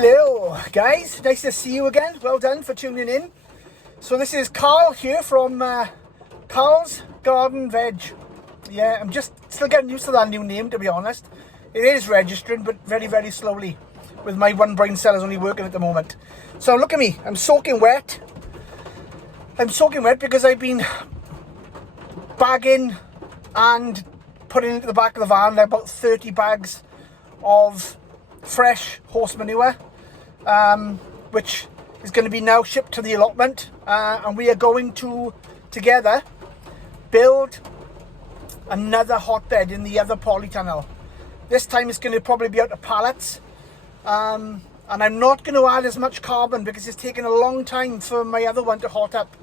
Hello guys, nice to see you again. Well done for tuning in. So this is Carl here from Carl's Garden Veg. Yeah, I'm just still getting used to that new name, to be honest. It is registering, but very slowly, with my one brain cell is only working at the moment. So look at me, I'm soaking wet. I'm soaking wet because I've been bagging and putting into the back of the van like about 30 bags of fresh horse manure, which is going to be now shipped to the allotment, and we are going to together build another hotbed in the other polytunnel. This time it's going to probably be out of pallets, and I'm not going to add as much carbon because it's taken a long time for my other one to hot up.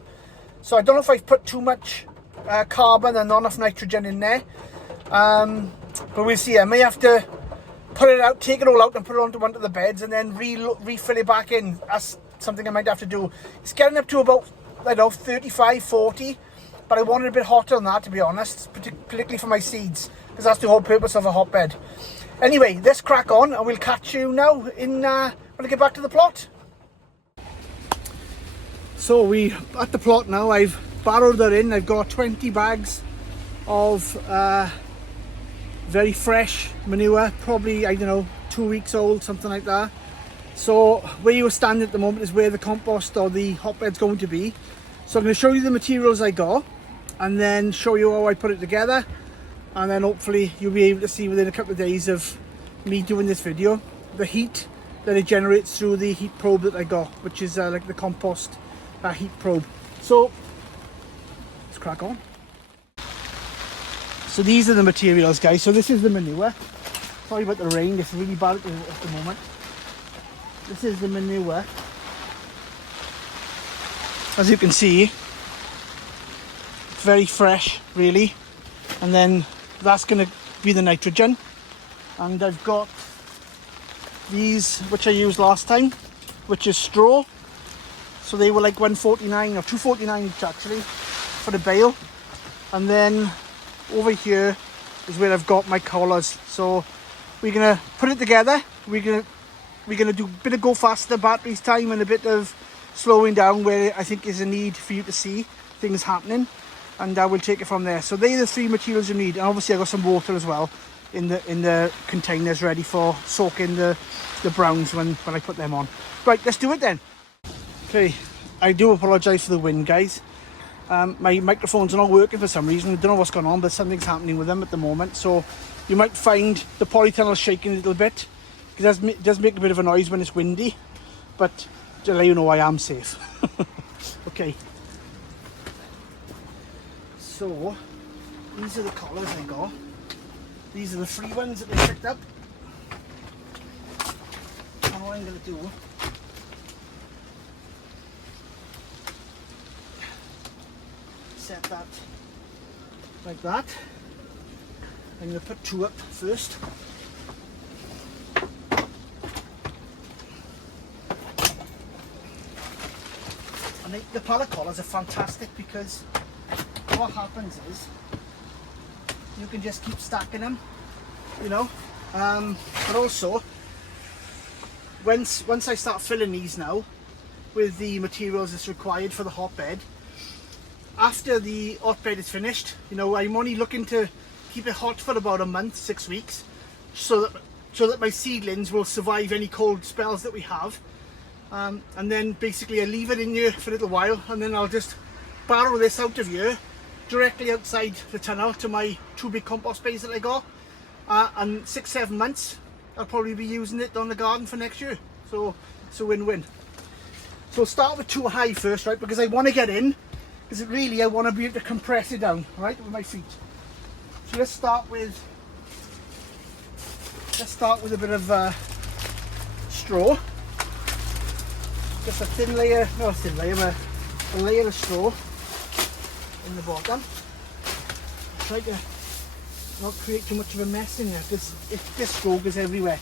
So I don't know if I've put too much carbon and not enough nitrogen in there, but we'll see. I may have to put it out, take it all out and put it onto one of the beds and then refill it back in. That's something I might have to do. It's getting up to about, I don't know, 35, 40, but I want it a bit hotter than that, to be honest, particularly for my seeds, because that's the whole purpose of a hotbed. Anyway, let's crack on and we'll catch you now in when I get back to the plot. So we at the plot now. I've barrowed her in. I've got 20 bags of very fresh manure, probably, I don't know, 2 weeks old, something like that. So where you are standing at the moment is where the compost or the hotbed's going to be. So I'm going to show you the materials I got and then show you how I put it together, and then hopefully you'll be able to see within a couple of days of me doing this video the heat that it generates through the heat probe that I got, which is like the compost heat probe. So let's crack on. So these are the materials, guys. So this is the manure. Sorry about the rain, it's really bad at the moment. This is the manure. As you can see, it's very fresh, really. And then that's going to be the nitrogen. And I've got these, which I used last time, which is straw. So they were like $1.49 or $2.49 each actually for the bale. And then over here is where I've got my collars. So we're gonna put it together. We're gonna do a bit of go faster batteries time and a bit of slowing down where I think is a need for you to see things happening, and we'll take it from there. So they're the three materials you need, and obviously I got some water as well in the containers ready for soaking the browns when I put them on. Right, let's do it then. Okay, I do apologise for the wind, guys. My microphones are not working for some reason. I don't know what's going on, but something's happening with them at the moment. So you might find the polytunnel shaking a little bit, because it does make a bit of a noise when it's windy. But to let you know, I am safe. Okay. So these are the collars I got. These are the free ones that they picked up. And what I'm going to do, set that like that. I'm going to put two up first. And the pallet collars are fantastic because what happens is you can just keep stacking them, you know. But also, once I start filling these now with the materials that's required for the hotbed, after the hotbed is finished, you know, I'm only looking to keep it hot for about a month, 6 weeks, so that my seedlings will survive any cold spells that we have. And then basically I leave it in here for a little while, and then I'll just barrow this out of here directly outside the tunnel to my 2 big compost bays that I got, and 6-7 months I'll probably be using it on the garden for next year. So it's a win-win. So I'll start with 2 high first, right, because I want to get in, because really I want to be able to compress it down, right, with my feet. So let's start with a bit of straw. Just a thin layer, not a thin layer, but a layer of straw in the bottom. Try to not create too much of a mess in there, because this straw goes everywhere.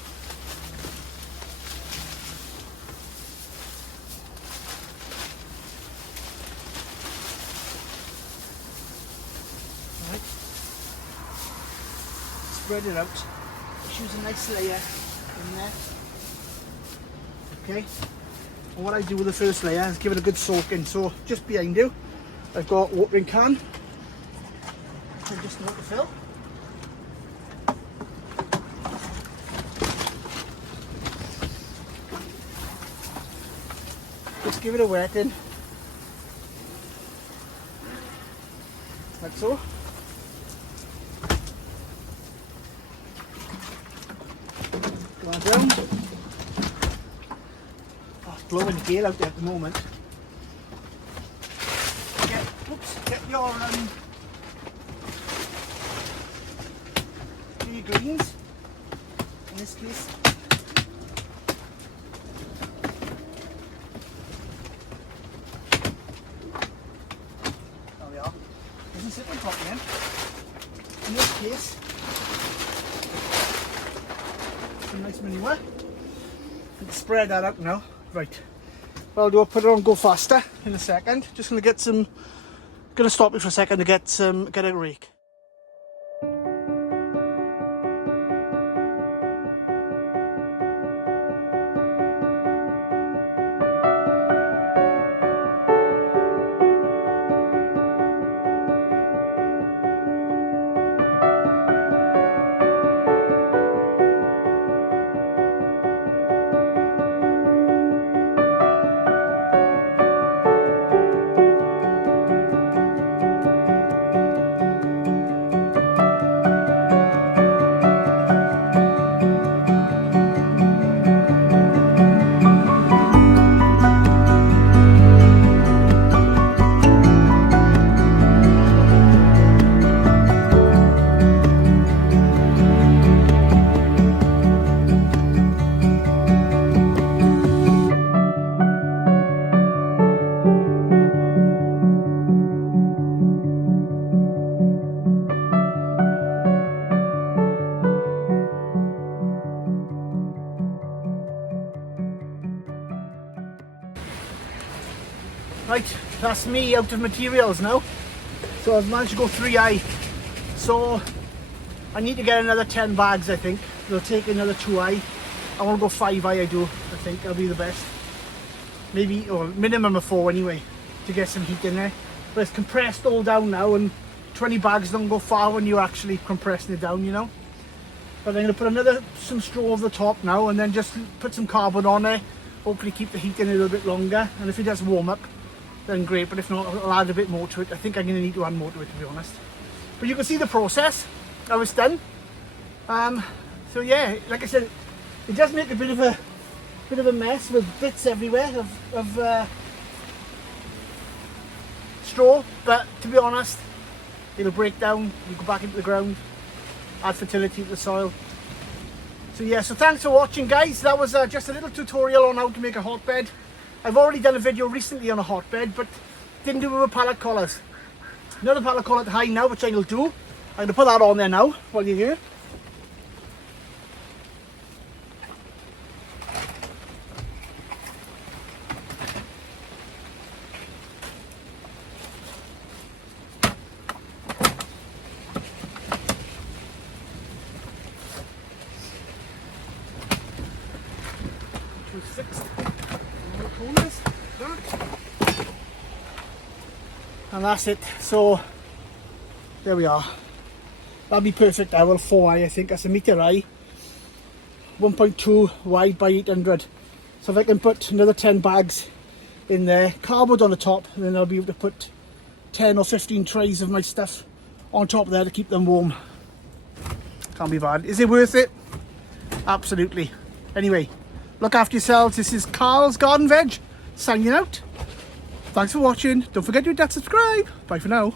Right. Spread it out. Choose a nice layer in there. Okay, and what I do with the first layer is give it a good soak in. So just behind you, I've got a watering can. And just about to fill. Just give it a wet in, like so. Go on down. Oh, it's blowing the gale out there at the moment. Get your greens in this case. There we are. Doesn't sit on top again. In this case, some nice manure. Spread that out now. Right. Well, I'll put it on go faster in a second. Just gonna get some. Gonna stop it for a second to get a rake. Right, that's me out of materials now. So I've managed to go 3 high. So I need to get another 10 bags, I think. It'll take another 2 high. I want to go 5 high, I do. I think that'll be the best. Maybe, or minimum of 4 anyway, to get some heat in there. But it's compressed all down now, and 20 bags don't go far when you're actually compressing it down, you know. But I'm going to put some straw over the top now, and then just put some cardboard on there. Hopefully keep the heat in a little bit longer. And if it does warm up, then great, but if not, I'll add a bit more to it. I think I'm going to need to add more to it, to be honest. But you can see the process, how it's done. So yeah, like I said, it does make a bit of a mess with bits everywhere of straw, but to be honest, it'll break down, you go back into the ground, add fertility to the soil. So yeah, so thanks for watching, guys. That was just a little tutorial on how to make a hotbed. I've already done a video recently on a hotbed, but didn't do it with pallet collars. Another pallet collar high now, which I'll do. I'm going to put that on there now while you're here. Fixed. And that's it. So there we are. That'll be perfect. I will 4 high, I think. That's a metre high, 1.2 wide by 800. So if I can put another 10 bags in there, cardboard on the top, and then I'll be able to put 10 or 15 trays of my stuff on top there to keep them warm. Can't be bad. Is it worth it? Absolutely. Anyway, look after yourselves. This is Carl's Garden Veg signing out. Thanks for watching. Don't forget to hit that subscribe. Bye for now.